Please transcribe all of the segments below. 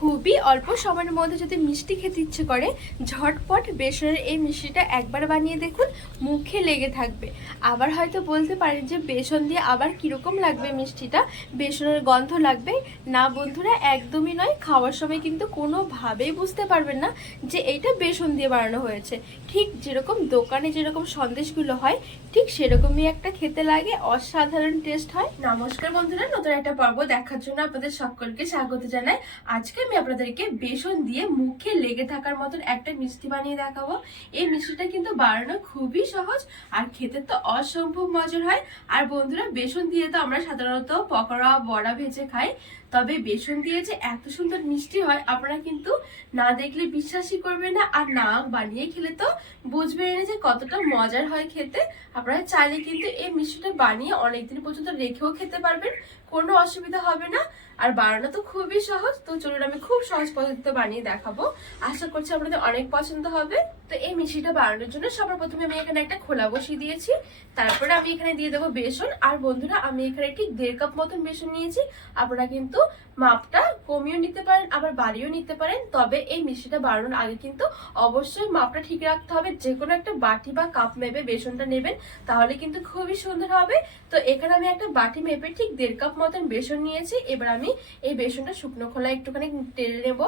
who খুবই অল্প সময়ের মধ্যে যদি মিষ্টি খেতে ইচ্ছে করে, ঝটপট বেসনের এই মিষ্টিটা একবার বানিয়ে দেখুন, মুখে লেগে থাকবে। আবার হয়তো বলতে পারেন যে বেসন দিয়ে আবার কীরকম লাগবে মিষ্টিটা? বেসনের গন্ধ লাগবে? না বন্ধুরা, একদমই নয়। খাওয়ার সময় কিন্তু কোনোভাবেই বুঝতে পারবেন না যে এইটা বেসন দিয়ে বানানো হয়েছে। ঠিক যেরকম দোকানে যেরকম সন্দেশগুলো হয়, ঠিক সেরকমই একটা খেতে লাগে। অসাধারণ টেস্ট হয়। নমস্কার বন্ধুরা, নতুন একটা পর্ব দেখার জন্য আপনাদের সকলকে স্বাগত জানাই। আজকে আমি আপনাদেরকে বেসন দিয়ে মুখে লেগে থাকার মতন একটা মিষ্টি বানিয়ে দেখাবো। এই মিষ্টিটা কিন্তু বানানো খুবই সহজ আর খেতে তো অসম্ভব মজার হয়। আর বন্ধুরা, বেসন দিয়ে তো আমরা সাধারণত পকোড়া, বড়া ভেজে খাই। তবে বেসন দিয়ে যে এত সুন্দর মিষ্টি হয়, আপনারা কিন্তু না দেখলে বিশ্বাসই করবে না আর না বানিয়ে খেলে তো বুঝবে না যে কতটা মজার হয় খেতে। আপনারা চাইলে কিন্তু এই মিষ্টিটা বানিয়ে অনেকদিন পর্যন্ত রেখেও খেতে পারবেন। কোনো অসুবিধা হবে না। আর বানানো তো খুবই সহজ। তো চলুন আমি খুব সহজ পদ্ধতিতে বানিয়ে দেখাবো। আশা করছি আপনাদের অনেক পছন্দ হবে। তো এই মিষ্টিটা বানানোর জন্য সবার প্রথমে আমি এখানে একটা খোলা বসিয়ে দিয়েছি। তারপরে আমি এখানে দিয়ে দেবো বেসন। আর বন্ধুরা, আমি এখানে ঠিক দেড় কাপ মতন বেসন নিয়েছি। আপনারা কিন্তু মাপটা কমিয়েও নিতে পারেন, আবার বাড়িয়েও নিতে পারেন। তবে এই মিষ্টিটা বানানোর আগে কিন্তু অবশ্যই মাপটা ঠিক রাখতে হবে। যে কোনো একটা বাটি বা কাপ মেপে বেসনটা নেবেন, তাহলে কিন্তু খুবই সুন্দর হবে। তো এখানে আমি একটা বাটি মেপে ঠিক দেড় কাপ মতন বেসন নিয়েছি। এবার আমি এই বেসনটা শুকনো খোলায় একটুখানি টেনে নেব।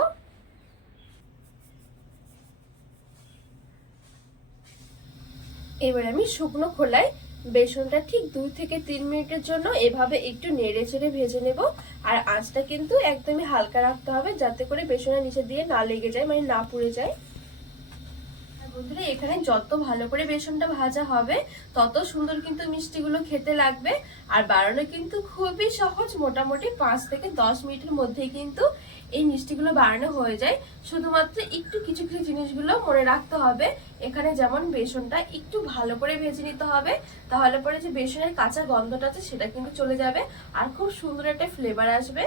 এবার আমি শুকনো খোলায় বেসনটা ঠিক দুই থেকে তিন মিনিটের জন্য এভাবে একটু নেড়ে চেড়ে ভেজে নেব। আর আঁচটা কিন্তু একদমই হালকা রাখতে হবে যাতে করে বেসনের নিচে দিয়ে না লেগে যায় মানে না পুড়ে যায়। বন্ধুরা, এখানে যত ভালো করে বেসনটা ভাজা হবে, তত সুন্দর কিন্তু মিষ্টিগুলো খেতে লাগবে। আর বানানো কিন্তু খুবই সহজ, মোটামুটি পাঁচ থেকে দশ মিনিটের মধ্যেই কিন্তু এই মিষ্টিগুলো বানানো হয়ে যায়। শুধুমাত্র একটু কিছু কিছু জিনিসগুলো মনে রাখতে হবে। এখানে যেমন বেসনটা একটু ভালো করে ভেজে নিতে হবে, তাহলে পরে যে বেসনের কাঁচা গন্ধটা আছে সেটা কিন্তু চলে যাবে আর খুব সুন্দর একটা ফ্লেভার আসবে।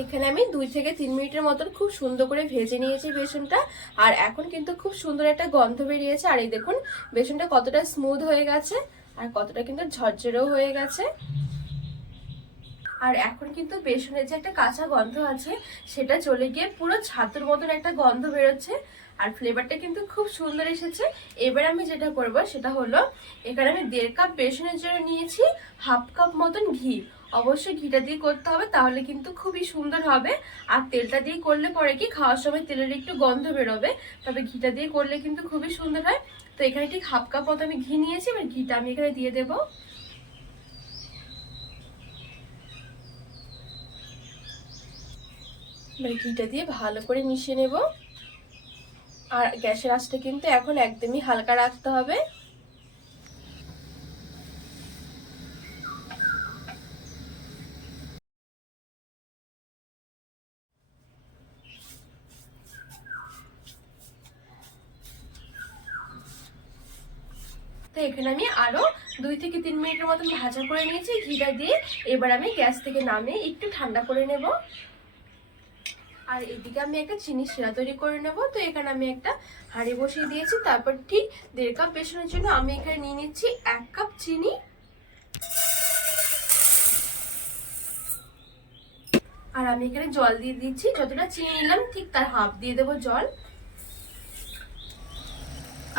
এখানে আমি দুই থেকে তিন মিনিটের মতন খুব সুন্দর করে ভেজে নিয়েছি বেসনটা। আর এখন কিন্তু খুব সুন্দর একটা গন্ধ বেরিয়েছে। আর এই দেখুন, বেসনটা কতটা স্মুথ হয়ে গেছে আর কতটা কিন্তু ঝরঝরেও হয়ে গেছে। আর এখন কিন্তু বেসনের যে একটা কাঁচা গন্ধ আছে, সেটা চলে গিয়ে পুরো ছাতুর মতন একটা গন্ধ বেরোচ্ছে। আর ফ্লেভারটা কিন্তু খুব সুন্দর এসেছে। এবার আমি যেটা করব, সেটা হলো, এখানে আমি দেড় কাপ বেসনের জন্য নিয়েছি হাফ কাপ মতন ঘি। অবশ্যই ঘিটা দিয়ে করতে হবে, তাহলে কিন্তু খুবই সুন্দর হবে। আর তেলটা দিয়ে করলে পরে কি, খাওয়ার সময় তেলের একটু গন্ধ বেরোবে, তবে ঘিটা দিয়ে করলে কিন্তু খুবই সুন্দর হয়। তো এখানে ঠিক হাফ কাপ মতো আমি ঘি নিয়েছি, এবার ঘিটা আমি এখানে দিয়ে দেবো। এবার ঘিটা দিয়ে ভালো করে মিশিয়ে নেব। আর গ্যাসের আঁচটা কিন্তু এখন একদমই হালকা রাখতে হবে। তো এখানে আমি আরও দুই থেকে তিন মিনিটের মতন ভাজা করে নিয়েছি। ঘিটা দিয়ে এবার আমি গ্যাস থেকে নামিয়ে একটু ঠান্ডা করে নেব। আর এদিকে আমি একটা চিনি শিরা তৈরি করে নেব। তো এখানে আমি একটা হাঁড়ি বসিয়ে দিয়েছি। তারপর ঠিক দেড় কাপ বেসনের জন্য আমি এখানে নিয়ে নিচ্ছি এক কাপ চিনি। আর আমি এখানে জল দিয়ে দিচ্ছি। যতটা চিনি নিলাম, ঠিক তার হাফ দিয়ে দেবো জল।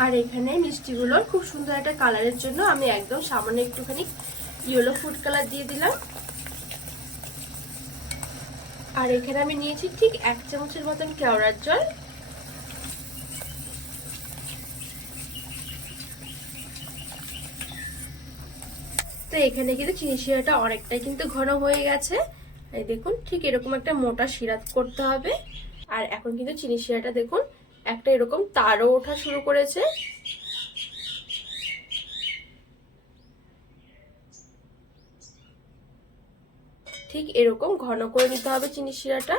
আর এখানে মিষ্টিগুলোর খুব সুন্দর একটা কালারের জন্য আমি একদম সামান্য একটুখানি ইয়েলো ফুড কালার দিয়ে দিলাম। আর এখানে আমি নিয়েছি ঠিক এক চামচের মতন কেওড়ার জল। তো এখানে কিন্তু চিনি শিরাটা অনেকটাই কিন্তু ঘন হয়ে গেছে। এই দেখুন, ঠিক এরকম একটা মোটা শিরা করতে হবে। আর এখন কিন্তু চিনি শিরাটা দেখুন, একটা এরকম তারও ওঠা শুরু করেছে। ঠিক এরকম ঘন করে নিতে হবে চিনি শিরাটা।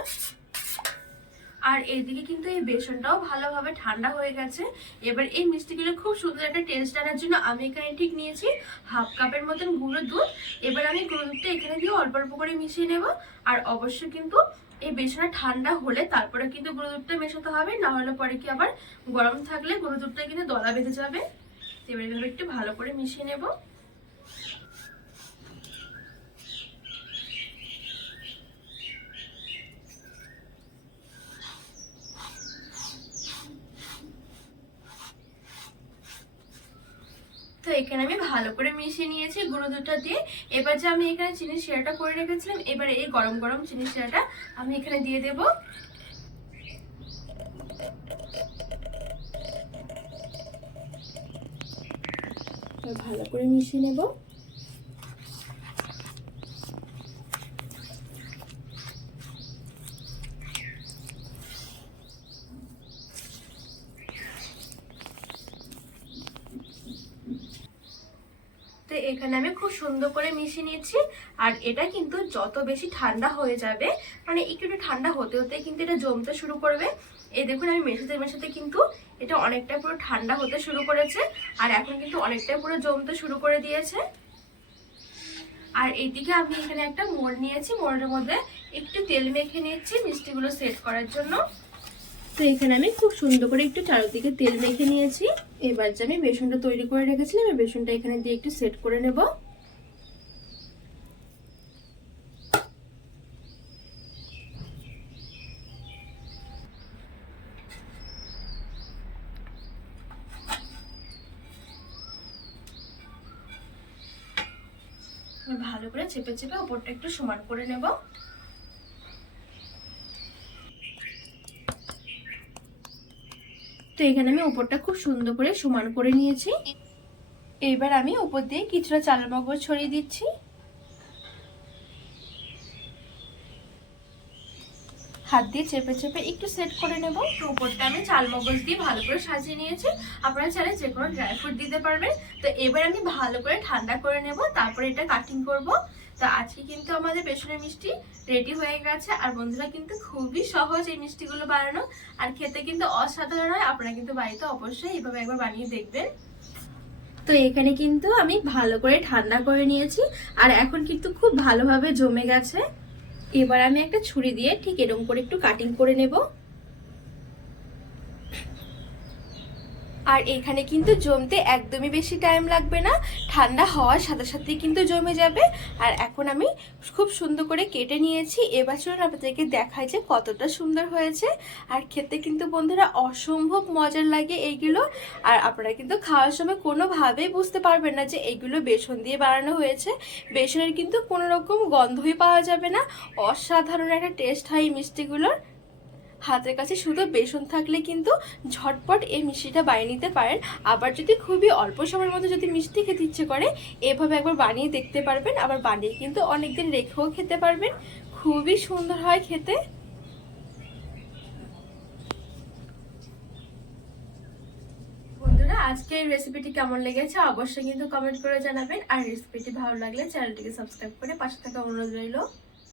আর এইদিকে কিন্তু এই বেসনটাও ভালোভাবে ঠান্ডা হয়ে গেছে। এবার এই মিষ্টিগুলো খুব সুন্দর একটা টেস্ট আনার জন্য আমি এখানে ঠিক নিয়েছি হাফ কাপের মতন গুঁড়ো দুধ। এবার আমি গুঁড়ো দুধটা এখানে দিয়ে অল্প অল্প করে মিশিয়ে নেব। আর অবশ্যই কিন্তু এই বেসনটা ঠান্ডা হলে তারপরে কিন্তু গুঁড়ো দুধটা মেশাতে হবে, না হলে পরে কি আবার গরম থাকলে গুঁড়ো দুধটা কিন্তু দলা বেঁধে যাবে। এবার এভাবে একটু ভালো করে মিশিয়ে নেব। তো এখানে আমি ভালো করে মিশিয়ে নিয়েছি গুঁড়ো দুধটা দিয়ে। এবার যে আমি এখানে চিনি শিরাটা করে রেখেছিলাম, এবার এই গরম গরম চিনি শিরাটা আমি এখানে দিয়ে দেব। ভালো করে মিশিয়ে নেব। এখানে আমি খুব সুন্দর করে মিশিয়ে নিয়েছি। আর এটা কিন্তু যত বেশি ঠান্ডা হয়ে যাবে মানে একটু একটু ঠান্ডা হতে হতে কিন্তু এটা জমতে শুরু করবে। এই দেখুন, আমি মেশাতে মেশাতে কিন্তু এটা অনেকটা পুরো ঠান্ডা হতে শুরু করেছে আর এখন কিন্তু অনেকটাই পুরো জমতে শুরু করে দিয়েছে। আর এইদিকে আমি এখানে একটা মোড় নিয়েছি, মোড়ের মধ্যে একটু তেল মেখে নিয়েছি মিষ্টিগুলো সেট করার জন্য। তো এখানে আমি খুব সুন্দর করে একটু চারদিকে তেল মেখে নিয়েছি। এবার যে আমি বেসনটা তৈরি করে রেখেছিলাম এই বেসনটা এখানে দিয়ে একটু সেট করে নেব। ভালো করে চেপে চেপে উপরটা একটু সমান করে নেব। তো এখানে আমি ওপরটা খুব সুন্দর করে সমান করে নিয়েছি। এবার আমি উপর দিয়ে কিছুটা চাল মগজ ছড়িয়ে দিচ্ছি। হাত দিয়ে চেপে চেপে একটু সেট করে নেব। উপরটা আমি চাল মগজ দিয়ে ভালো করে সাজিয়ে নিয়েছি। আপনারা চাইলে যে কোনো ড্রাই ফ্রুট দিতে পারবেন। তো এবার আমি ভালো করে ঠান্ডা করে নেব। তারপরে এটা কাটিং করব। তো আজকে কিন্তু আমাদের বেসনের মিষ্টি রেডি হয়ে গেছে। আর বন্ধুরা কিন্তু খুবই সহজ এই মিষ্টিগুলো বানানো। আর খেতে কিন্তু অসাধারণ হয়। আপনারা কিন্তু বাড়িতে অবশ্যই এইভাবে একবার বানিয়ে দেখবেন। তো এখানে কিন্তু আমি ভালো করে ঠান্ডা করে নিয়েছি। আর এখন কিন্তু খুব ভালোভাবে জমে গেছে। এবার আমি একটা ছুরি দিয়ে ঠিক এরকম করে একটু কাটিং করে নেব। আর এখানে কিন্তু জমতে একদমই বেশি টাইম লাগবে না। ঠান্ডা হওয়ার সাথে সাথে কিন্তু জমে যাবে। আর এখন আমি খুব সুন্দর করে কেটে নিয়েছি। চলুন আপনাদেরকে দেখায় যে কতটা সুন্দর হয়েছে। আর খেতে কিন্তু বন্ধুরা অসম্ভব মজার লাগে এইগুলো। আর আপনারা কিন্তু খাওয়ার সময় কোনোভাবেই বুঝতে পারবেন না যে এইগুলো বেসন দিয়ে বানানো হয়েছে। বেসনের কিন্তু কোনো রকম গন্ধই পাওয়া যাবে না। অসাধারণ একটা টেস্ট হয় এই মিষ্টিগুলোর। হাতের কাছে শুধু বেসন থাকলে কিন্তু ঝটপট এই মিষ্টিটা বানিয়ে নিতে পারেন। আবার যদি খুবই অল্প সময়ের মধ্যে যদি মিষ্টি খেতে ইচ্ছে করে, এভাবে একবার বানিয়ে দেখতে পারবেন। আবার বানিয়ে কিন্তু অনেকদিন রেখেও খেতে পারবেন। খুবই সুন্দর হয় খেতে। বন্ধুরা, আজকের রেসিপিটি কেমন লেগেছে অবশ্যই কিন্তু কমেন্ট করে জানাবেন। আর রেসিপিটি ভালো লাগলে চ্যানেলটিকে সাবস্ক্রাইব করে পাশে থাকা অনুরোধ রইল।